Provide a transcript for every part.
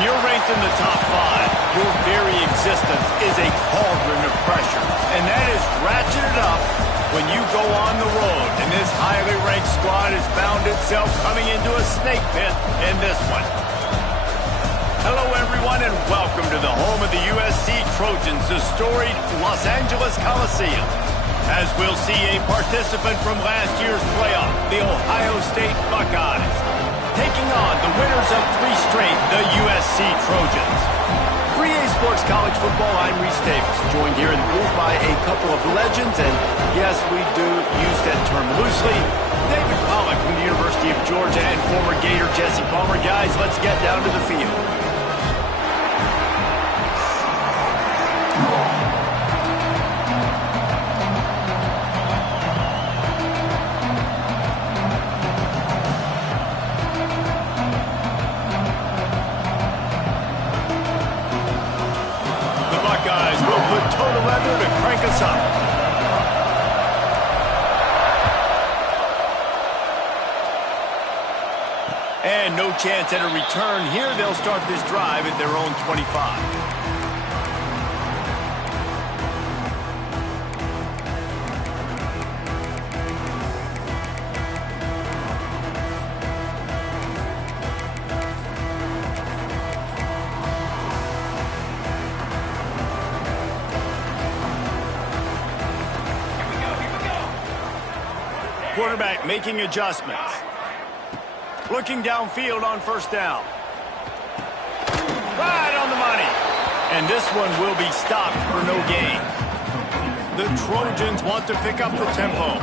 When you're ranked in the top 5, your very existence is a cauldron of pressure. And that is ratcheted up when you go on the road. And this highly ranked squad has found itself coming into a snake pit in this one. Hello, everyone, and welcome to the home of the USC Trojans, the storied Los Angeles Coliseum. As we'll see a participant from last year's playoff, the Ohio State Buckeyes, taking on the winners of 3 straight, the USC Trojans. For EA Sports College Football, I'm Reese Davis, joined here in the booth by a couple of legends, and yes, we do use that term loosely. David Pollack from the University of Georgia and former Gator Jesse Palmer. Guys, let's get down to the field. Total leather to crank us up. And no chance at a return here. They'll start this drive at their own 25. Quarterback making adjustments. Looking downfield on first down. Right on the money. And this one will be stopped for no gain. The Trojans want to pick up the tempo.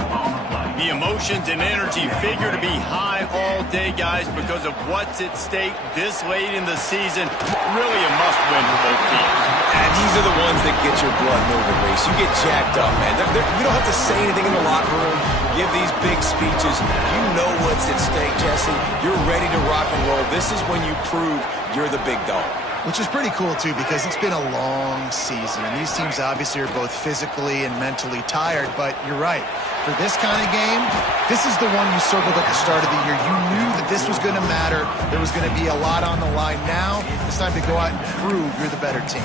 The emotions and energy figure to be high all day, guys, because of what's at stake this late in the season. Really a must-win for both teams. And these are the ones that get your blood moving, Reese. You get jacked up, man. You don't have to say anything in the locker room, give these big speeches. You know what's at stake, Jesse. You're ready to rock and roll. This is when you prove you're the big dog. Which is pretty cool, too, because it's been a long season. And these teams obviously are both physically and mentally tired. But you're right. For this kind of game, this is the one you circled at the start of the year. You knew that this was going to matter. There was going to be a lot on the line. Now it's time to go out and prove you're the better team.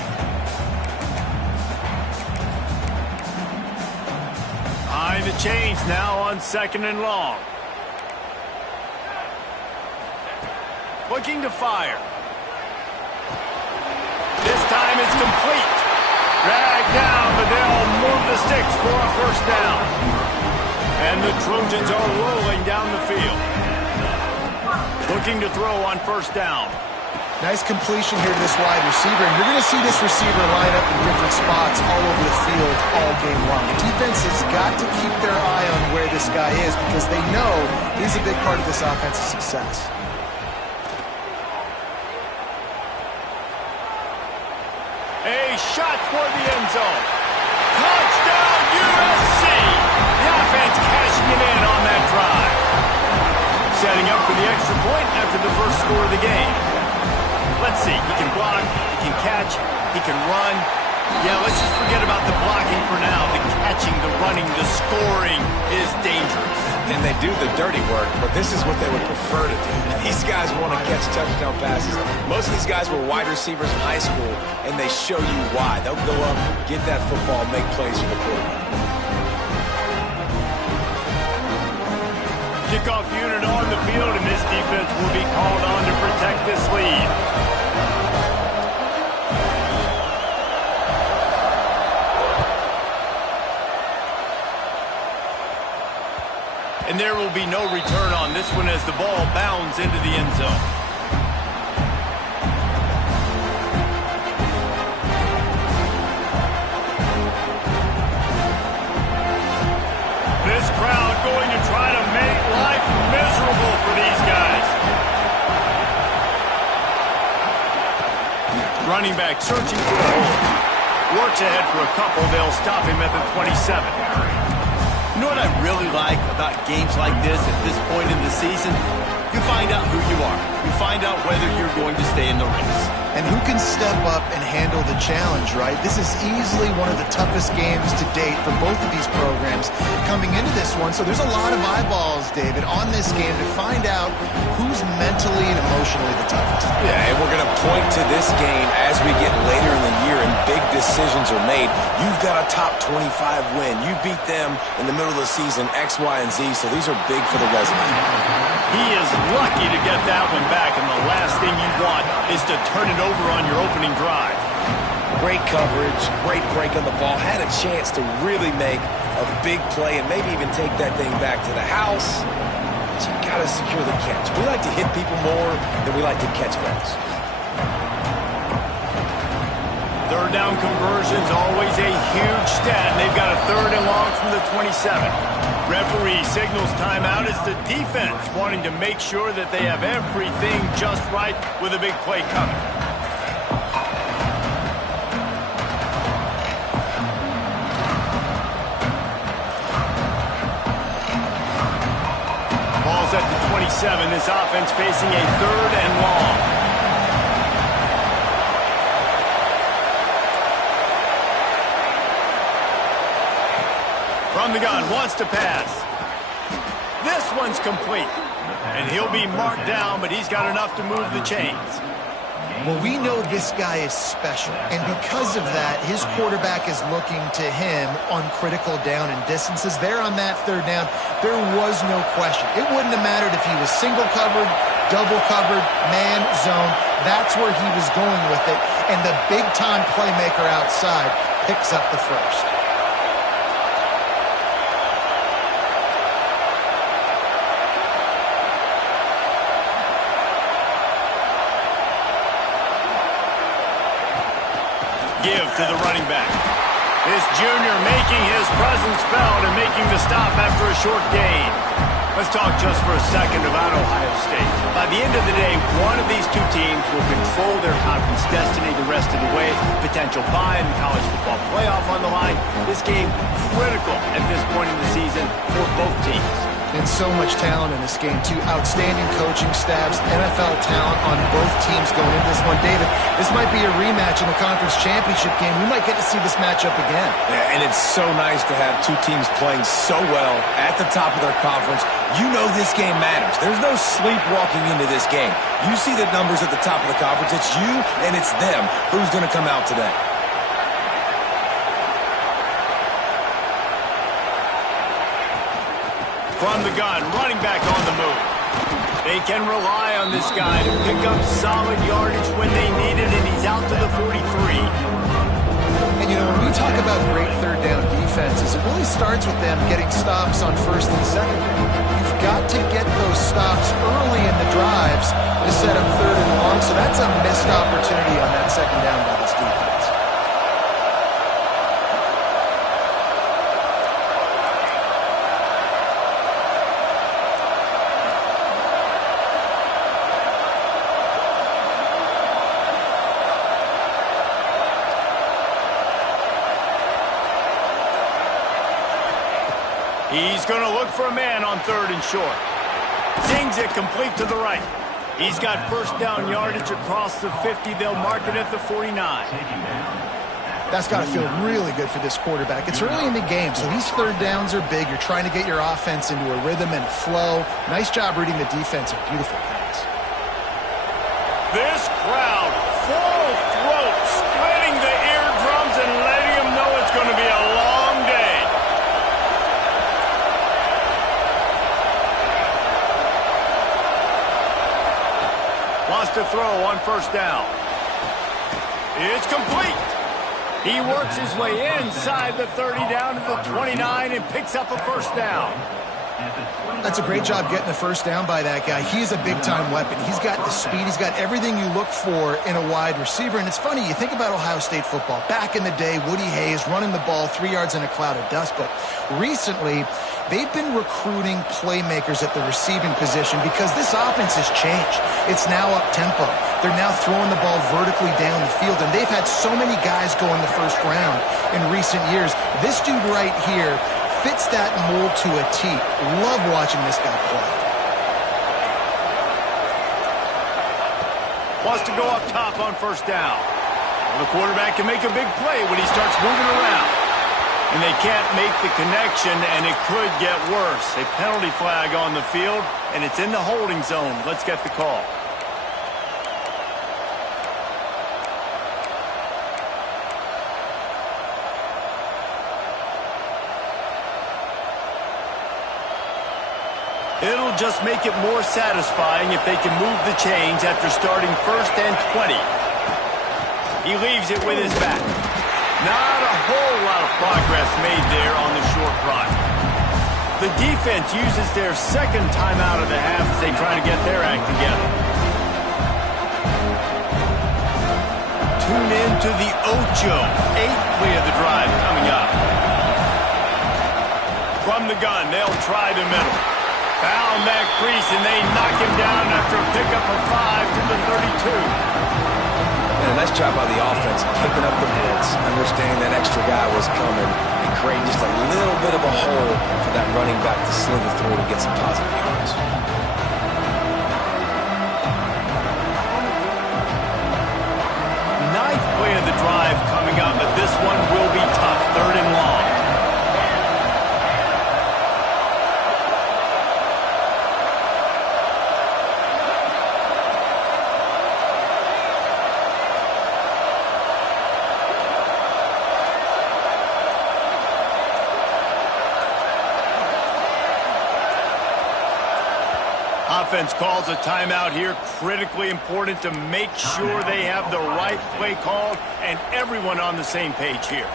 Behind the chains now on 2nd and long. Looking to fire. This time it's complete. Dragged down, but they'll move the sticks for a first down. And the Trojans are rolling down the field. Looking to throw on first down. Nice completion here to this wide receiver. And you're going to see this receiver line up in different spots all over the field all game long. The defense has got to keep their eye on where this guy is because they know he's a big part of this offense's success. A shot toward the end zone. Touchdown, USC! The offense cashing it in on that drive. Setting up for the extra point after the first score of the game. Let's see, he can block, he can catch, he can run. Yeah, let's just forget about the blocking for now. The catching, the running, the scoring is dangerous. And they do the dirty work, but this is what they would prefer to do. These guys want to catch touchdown passes. Most of these guys were wide receivers in high school, and they show you why. They'll go up, get that football, make plays for the quarterback. Kickoff unit on the field, and this defense will be called on to protect this lead. And there will be no return on this one as the ball bounds into the end zone. This crowd going to try to make life miserable for these guys. Running back searching for a hole. Works ahead for a couple. They'll stop him at the 27. You know what I really like about games like this at this point in the season? You find out who you are. You find out whether you're going to stay in the race. And who can step up and handle the challenge, right? This is easily one of the toughest games to date for both of these programs coming into this one. So there's a lot of eyeballs, David, on this game to find out who's mentally and emotionally the toughest. Yeah, and we're going to point to this game as we get later in the year and big decisions are made. You've got a top 25 win. You beat them in the middle of the season, X, Y, and Z, so these are big for the resume. He is lucky to get that one back, and the last thing you want is to turn it over on your opening drive. Great coverage, great break on the ball. Had a chance to really make a big play and maybe even take that thing back to the house. But you got to secure the catch. We like to hit people more than we like to catch balls. Third down conversion's always a huge stat, and they've got a 3rd and long from the 27. Referee signals timeout as the defense wanting to make sure that they have everything just right with a big play coming. Ball's at the 27. This offense facing a 3rd and long. From the gun, wants to pass. This one's complete. And he'll be marked down, but he's got enough to move the chains. Well, we know this guy is special, and because of that, his quarterback is looking to him on critical down and distances. There on that 3rd down, there was no question. It wouldn't have mattered if he was single covered, double covered, man, zone. That's where he was going with it, and the big-time playmaker outside picks up the first. Give to the running back. This junior making his presence felt and making the stop after a short gain. Let's talk just for a second about Ohio State. By the end of the day, one of these two teams will control their conference destiny the rest of the way. Potential bye in the college football playoff on the line. This game critical at this point in the season for both teams. And so much talent in this game, too. Outstanding coaching staffs, NFL talent on both teams going into this one. David, this might be a rematch in the conference championship game. We might get to see this matchup again. Yeah, and it's so nice to have two teams playing so well at the top of their conference. You know this game matters. There's no sleepwalking into this game. You see the numbers at the top of the conference. It's you and it's them. Who's going to come out today? From the gun, running back on the move. They can rely on this guy to pick up solid yardage when they need it, and he's out to the 43. And, you know, when we talk about great 3rd down defenses, it really starts with them getting stops on 1st and 2nd. You've got to get those stops early in the drives to set up 3rd and long, so that's a missed opportunity on that 2nd down by this defense. He's going to look for a man on 3rd and short. Zings it complete to the right. He's got 1st down yardage across the 50. They'll mark it at the 49. That's got to feel really good for this quarterback. It's early in the game, so these 3rd downs are big. You're trying to get your offense into a rhythm and flow. Nice job reading the defense. A beautiful pass. This crowd, full throat, splitting the eardrums and letting them know it's going to be a long day. Wants to throw on 1st down. It's complete. He works his way inside the 30 down to the 29 and picks up a 1st down. That's a great job getting the 1st down by that guy. He's a big-time weapon. He's got the speed. He's got everything you look for in a wide receiver. And it's funny, you think about Ohio State football. Back in the day, Woody Hayes running the ball 3 yards in a cloud of dust. But recently, they've been recruiting playmakers at the receiving position because this offense has changed. It's now up-tempo. They're now throwing the ball vertically down the field, and they've had so many guys go in the 1st round in recent years. This dude right here fits that mold to a T. Love watching this guy play. Wants to go up top on first down. Well, the quarterback can make a big play when he starts moving around. And they can't make the connection, and it could get worse. A penalty flag on the field, and it's in the holding zone. Let's get the call. It'll just make it more satisfying if they can move the chains after starting 1st and 20. He leaves it with his back. Not a whole lot of progress made there on the short run. The defense uses their second timeout of the half as they try to get their act together. Tune in to the Ocho. 8th play of the drive coming up. From the gun, they'll try the middle. Found that crease, and they knock him down after a pickup of 5 to the 32. And a nice job by the offense, picking up the blitz, understanding that extra guy was coming, and creating just a little bit of a hole for that running back to slither through and get some positive yards. Ninth play of the drive coming up, but this one will be tough. 3rd and long. Offense calls a timeout here. Critically important to make sure they have the right play called and everyone on the same page here.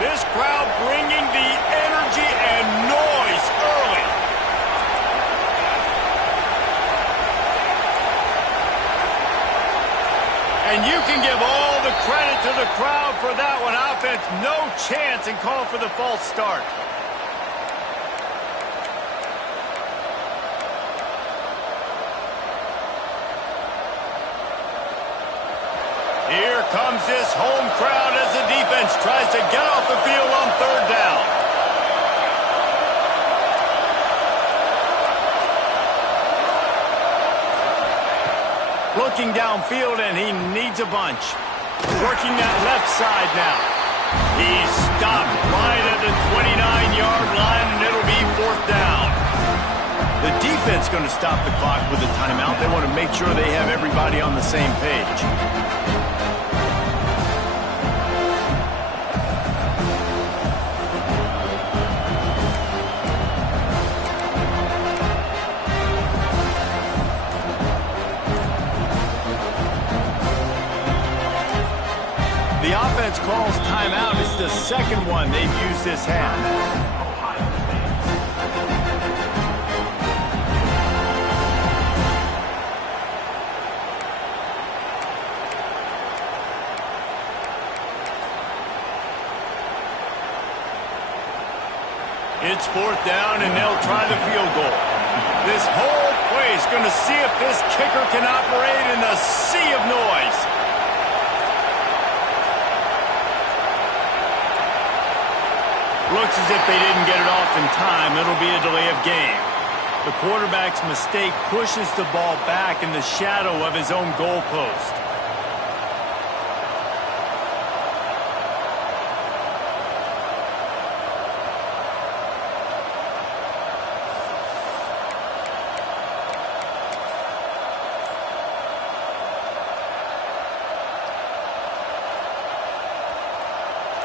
This crowd bringing the energy and noise early. And you can give all the credit to the crowd for that one. Offense, no chance, and call for the false start. Here comes this home crowd as the defense tries to get off the field on 3rd down. Looking downfield, and he needs a bunch. Working that left side now. He's stopped right at the 29-yard line, and it'll be 4th down. The defense going to stop the clock with a timeout. They want to make sure they have everybody on the same page. The offense calls timeout. It's the second one they've used this half. It's 4th down, and they'll try the field goal. This whole play is going to see if this kicker can operate in the sea of noise. Looks as if they didn't get it off in time. It'll be a delay of game. The quarterback's mistake pushes the ball back in the shadow of his own goalpost.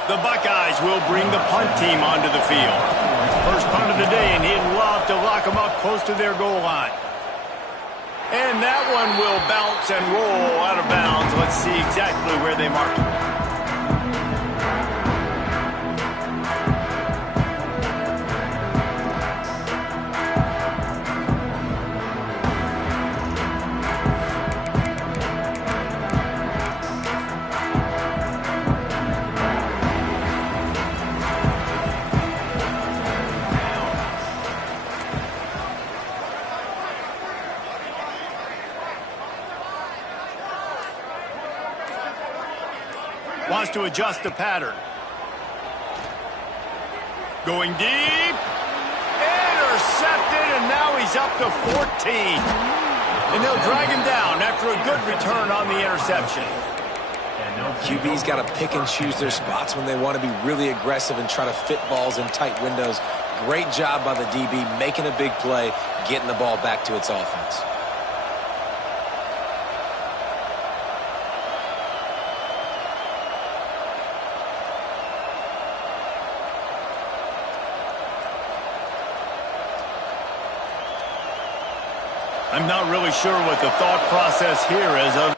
The Buckeyes will bring the punt team onto the field. First punt of the day, and he'd love to lock them up close to their goal line. And that one will bounce and roll out of bounds. Let's see exactly where they mark it. has to adjust the pattern. Going deep. Intercepted, and now he's up to 14. And they'll drag him down after a good return on the interception. QB's got to pick and choose their spots when they want to be really aggressive and try to fit balls in tight windows. Great job by the DB making a big play, getting the ball back to its offense. I'm not really sure what the thought process here is.